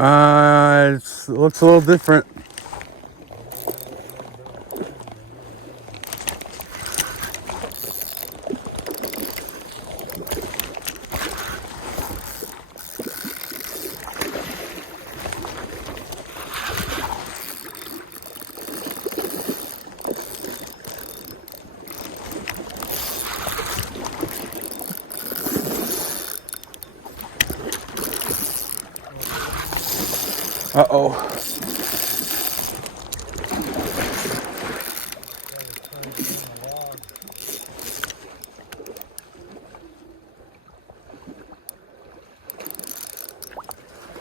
It looks a little different. Uh-oh.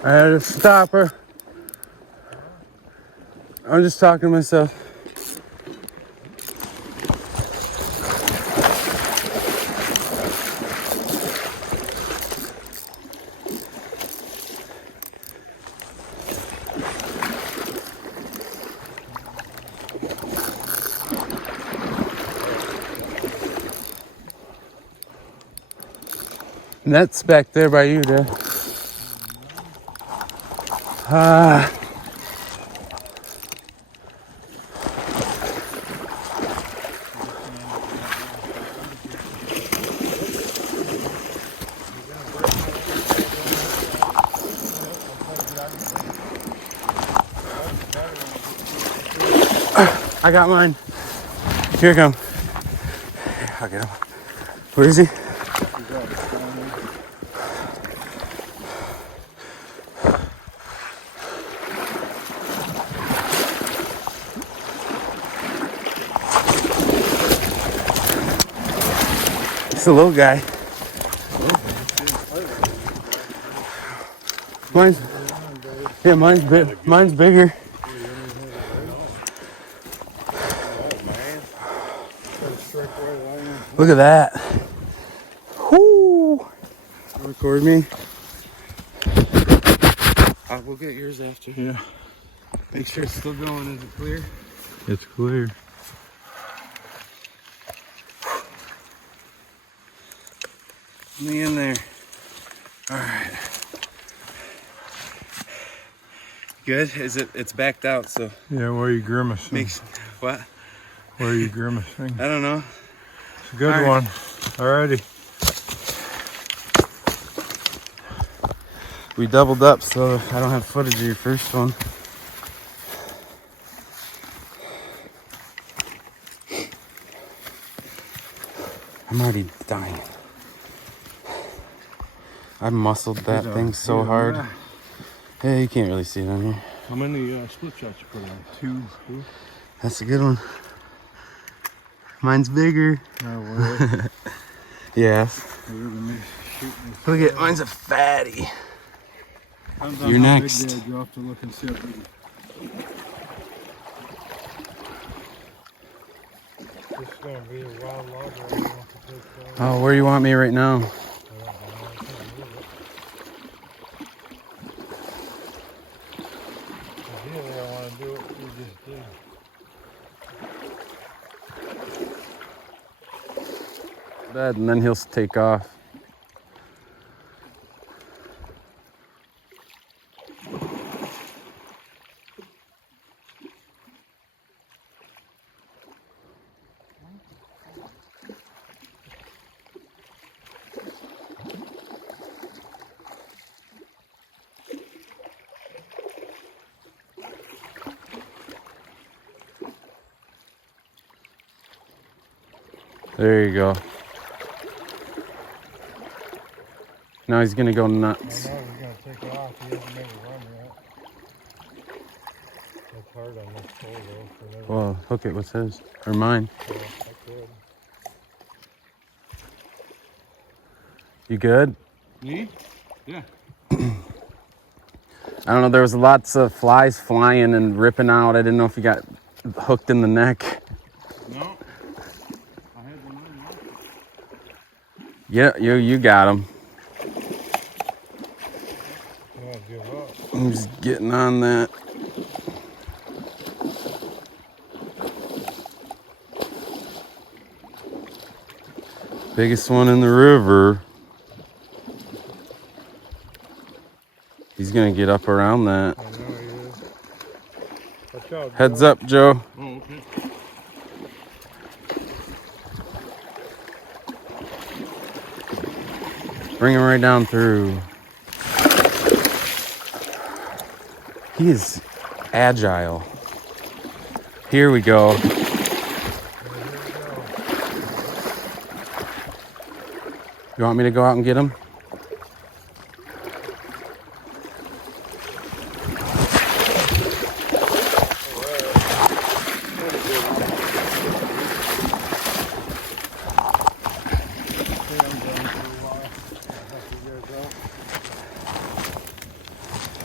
I had to stop her. I'm just talking to myself. Net's back there by you, Dad. I got mine. Here I come. I'll get him. Where is he? It's a little guy. Mine's bigger. Look at that. Whoo! Record me. We'll get yours after. Yeah. Make sure it's still going. Is it clear? It's clear. Me in there. All right. Good. Is it? It's backed out, so. Yeah. Why are you grimacing? Makes what? Why are you grimacing? I don't know. It's a good one. Alrighty. We doubled up, so I don't have footage of your first one. I'm already dying. I muscled that thing so hard. Hey, you can't really see it on here. How many split shots you put on? Two. That's a good one. Mine's bigger. No way. Yes. Look at mine's a fatty. You're next. You'll have to look and see how big. This is gonna be a wild logger. Oh, where do you want me right now? Ideally, I want to do what we just did. Bed, and then he'll take off. There you go. Now he's gonna go nuts. I know he's gonna take off. He hasn't made a run yet. That's hard on this pole though. Well, hook it with his or mine. Yeah, I could. You good? Me? Yeah. I don't know. There was lots of flies flying and ripping out. I didn't know if you got hooked in the neck. No. I had one on. Yeah, you got him. Yeah, give up. I'm just getting on that. Biggest one in the river. He's gonna get up around that. I know he is. Watch out, Heads Joe. up, Joe. Oh, okay. Bring him right down through. He is agile. Here we go. You want me to go out and get him?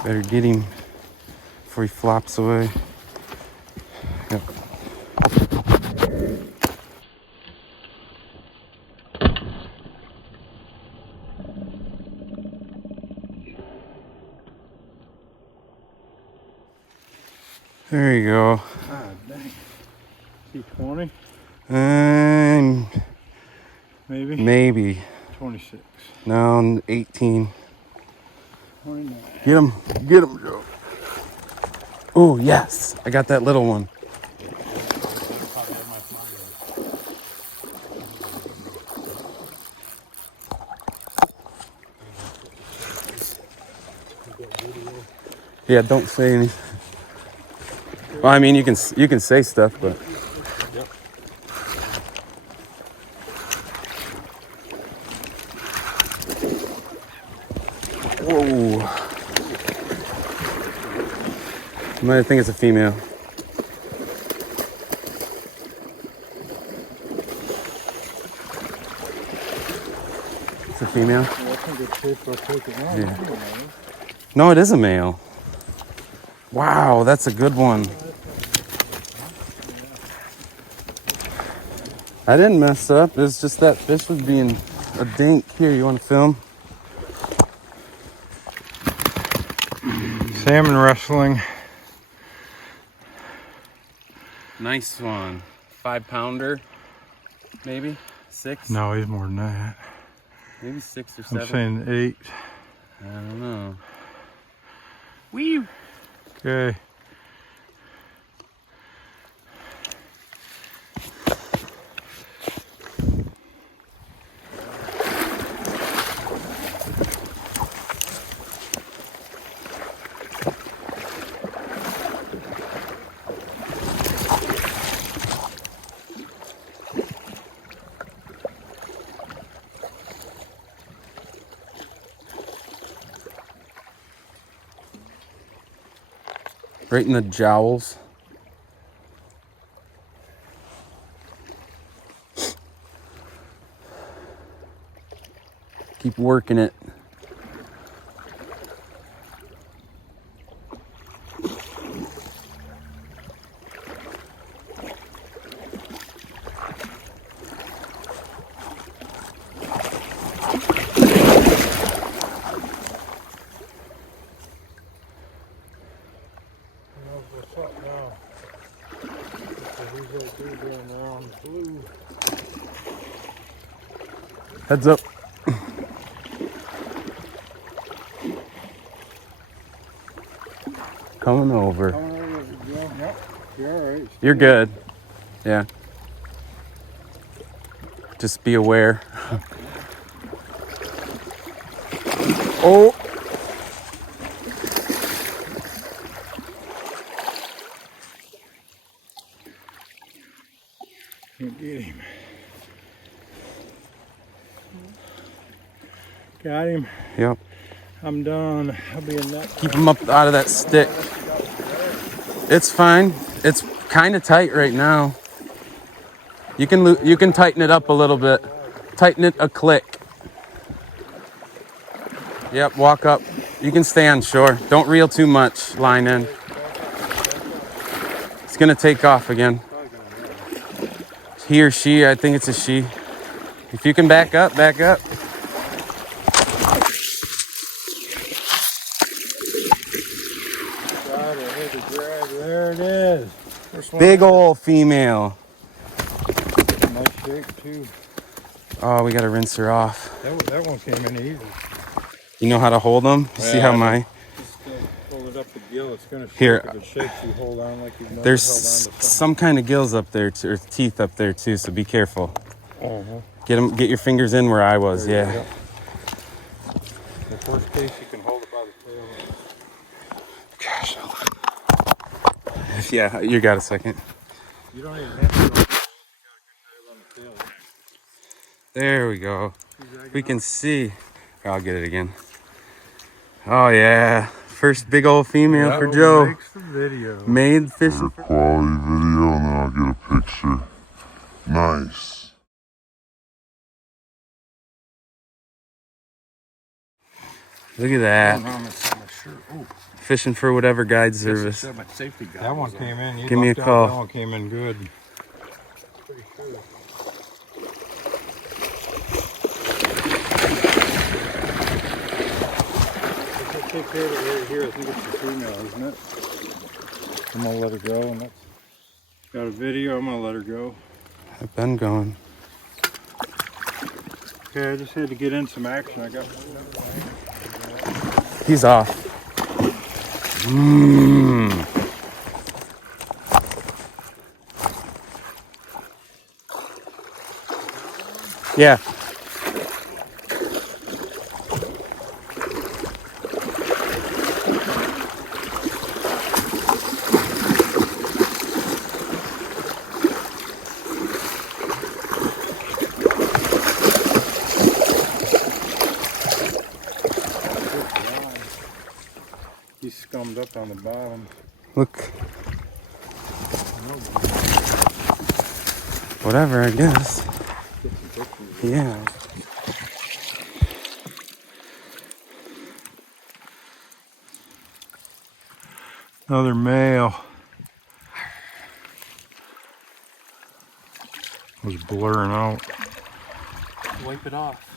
Better get him before he flops away. Yep. There you go. Ah, dang. See 20? Maybe? Maybe. 26. No, 18. 29. Get him, Joe. Oh, yes. I got that little one. Yeah, don't say anything. Well, I mean, you can say stuff, but. Yep. Whoa. You might think it's a female. It's a female? Yeah, I think it's safe to take it now. Yeah. No, it is a male. Wow, that's a good one. I didn't mess up. It's just that fish was being a dink. Here, you want to film? Salmon wrestling. Nice one. 5-pounder, maybe 6. No, he's more than that. Maybe 6 or 7. I'm saying 8. I don't know. Wee. Okay. Right in the jowls. Keep working it. What's up now? Who's that dude going around blue? Heads up. Coming over. Yep, you're alright. You're good. Yeah. Just be aware. Oh. Can't get him. Got him. Yep. I'm done. I'll be in that. Keep him up out of that stick. It's fine. It's kind of tight right now. You can tighten it up a little bit. Tighten it a click. Yep, walk up. You can stay on shore. Don't reel too much. Line in. It's gonna take off again. He or she, I think it's a she. If you can back up, back up. Got it. Hit the drag. There it is. First one. Big ol' female. Nice shape too. Oh, we gotta rinse her off. That one came in easy. You know how to hold them? See how my... reel. It's gonna shake. Here. If it shakes, you hold on like you've never There's held on to something. some kind of gills up there, or teeth up there too, so be careful. Get your fingers in where I was, There you yeah. go. The first case, you can hold it by the tail. Gosh. Yeah, you got a second. You don't even have to. You got a good tail on the tail. There we go. We can see. I'll get it again. Oh yeah, first big old female for Joe. Makes the video. Made fishing. Quality video, and then I'll get a picture. Nice. Look at that. Oh, Fishing for whatever guide service. that one came in. You Give me a lucked out. call. That one came in good. Pretty sure. Take care of it right here. I think it's the female, isn't it? I'm gonna let her go, and that's got a video. I'm gonna let her go. I've been going. Okay, I just had to get in some action. I got. He's off. Mmm. Yeah. He's scummed up on the bottom. Look. Whatever, I guess. Yeah. Another male. Was blurring out. Wipe it off.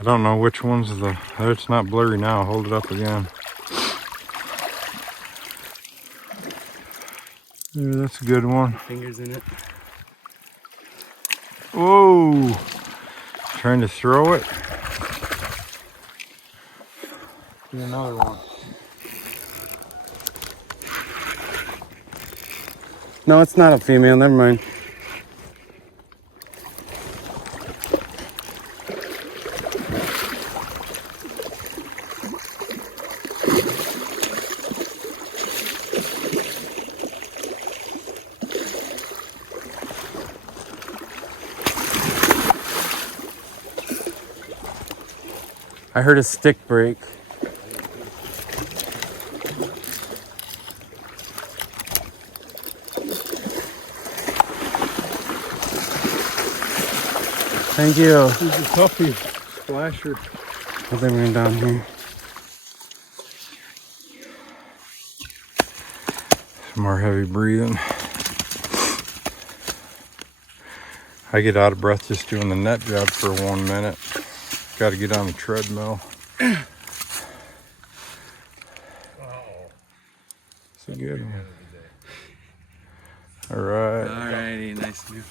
I don't know which one's the. It's not blurry now. Hold it up again. Yeah, that's a good one. Fingers in it. Whoa! Trying to throw it. Do another one. No, it's not a female. Never mind. I heard a stick break. Thank you. He's a toughie. Splasher. I'll bring him down here. Some more heavy breathing. I get out of breath just doing the net job for 1 minute. Got to get on the treadmill. It's a good one. All right. Alrighty, nice move.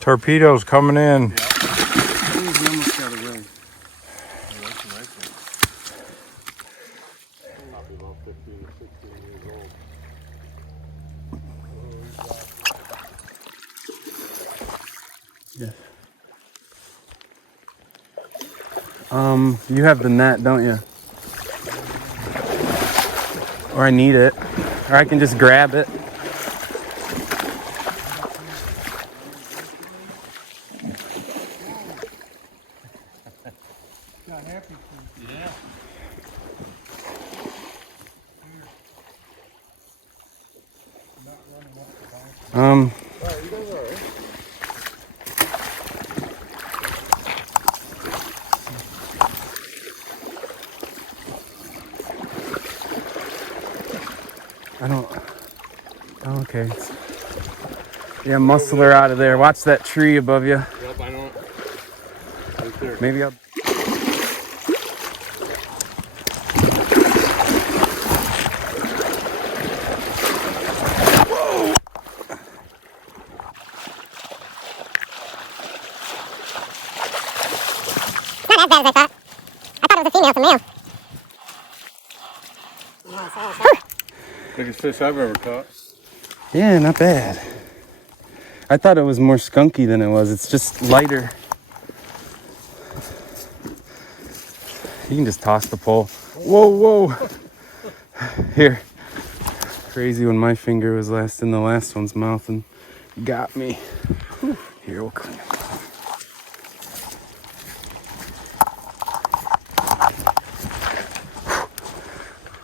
Torpedoes coming in. He almost got away. Probably about 15 or 16 years old. Yeah. You have the net, don't you? Or I need it. Or I can just grab it. Got happy. Yeah. I don't. Oh, okay. Yeah, muscle her out of there. Watch that tree above you. Yep, I know. Right there. Maybe I'll. Not as bad as I thought. I thought it was a female, it's a male. Biggest fish I've ever caught. Yeah, not bad. I thought it was more skunky than it was. It's just lighter. You can just toss the pole. Whoa, whoa. Here. Crazy when my finger was last in the last one's mouth and got me. Here, we'll clean it.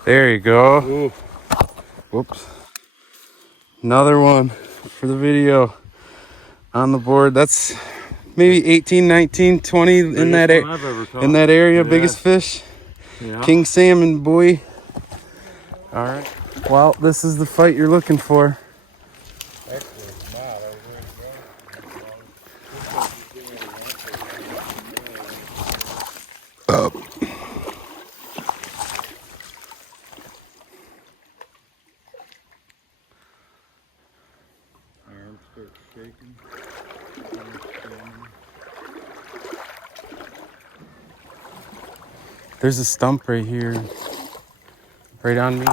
There you go. Ooh. Whoops. Another one for the video on the board. That's maybe 18, 19, 20 in that, in that area. Yeah. Biggest fish. Yeah. King salmon, boy. All right. Well, this is the fight you're looking for. Arms start shaking. There's a stump right here, right on me.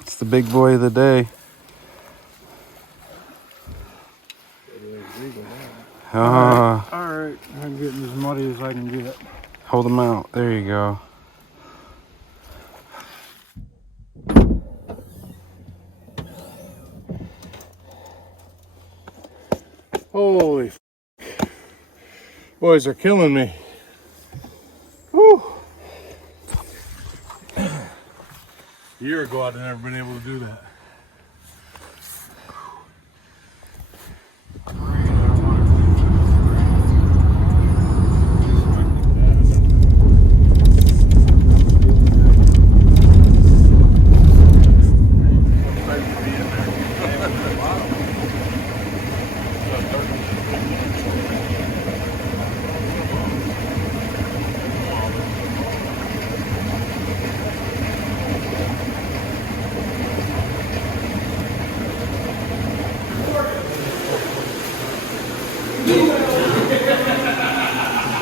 It's the big boy of the day. Ah, Alright, I'm getting as muddy as I can get. hold him out. There you go. Holy f***. Boys are killing me. Whew. A year ago I'd never been able to do that.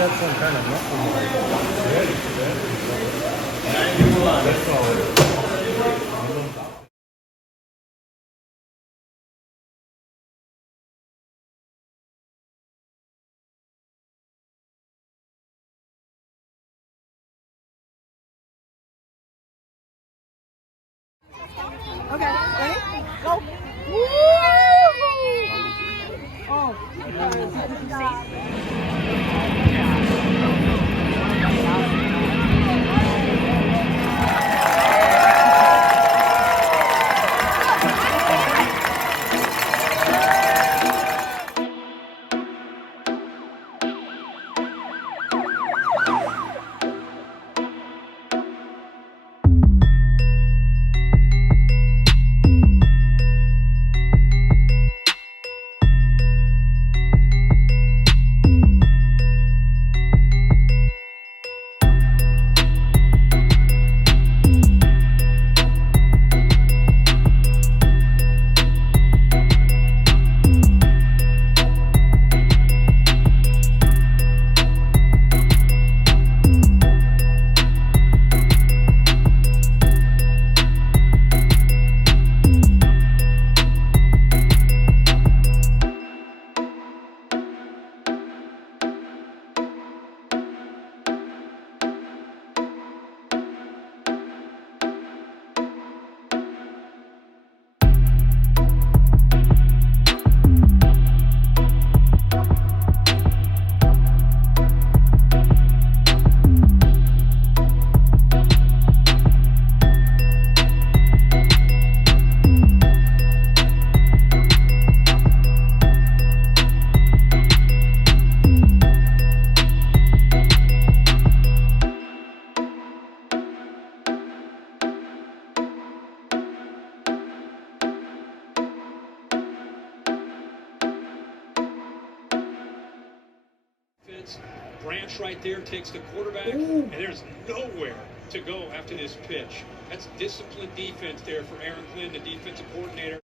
Got some kind of muscle. That's all it is. Okay, ready? Go. Woo! Oh, Branch right there takes the quarterback, and there's nowhere to go after this pitch. That's disciplined defense there for Aaron Glenn, the defensive coordinator.